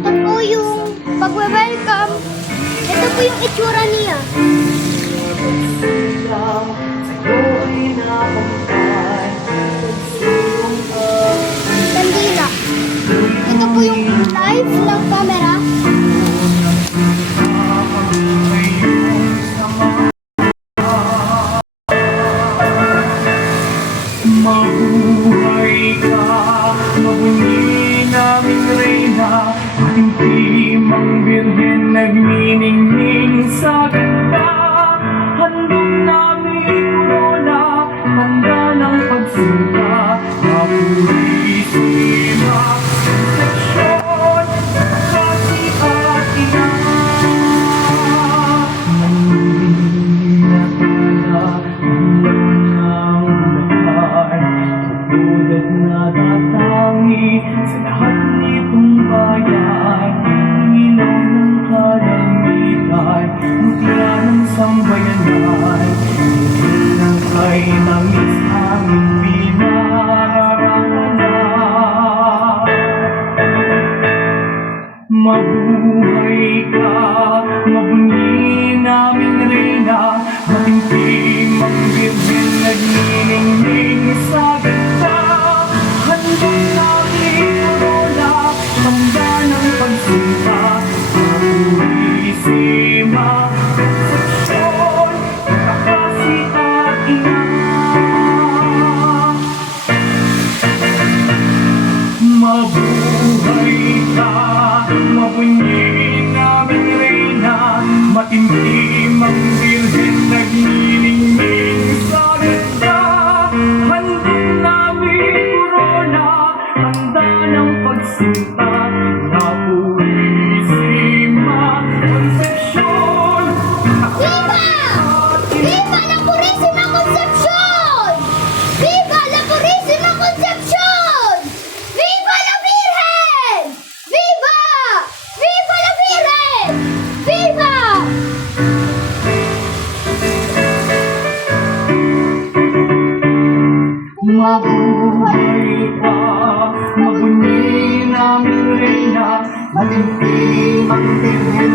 Ito po yung pag-welcome. Ito po yung itsura niya. Kandila. Ito po yung live ng camera. Mabuhay ka, mabunyi naming reyna, ating timang birhen nagniningning sa ganda. Handog namin corona, handa ng pagsinta, mapurisima, seksyon, kasi at ina. Tulad na datangi sa lahat nitong bayan, ilaw ng kalamitan, mutya ng sambayanan, ng kay nangis aming pinararangalan. Mabuhay ka, mabunyi naming reyna, matingting ang birhen nagniningning sa ganda. Handog namin corona, handa ng pagsinta, mapurisima, seksyon, kakasi at ina. Mabuhay ka, mabunyi naming reyna, matimtim ang birhen nagniningning sa ganda. Handog namin corona, handa ng pagsinta, mapurisima, konsepsyon. Viva! Viva la Purísima Concepción! Viva la Purísima Concepción! Viva la Virgen! Viva! Viva la Virgen! Viva! Mabuhay ka, mabunyi naming reyna, matimtim ang birhen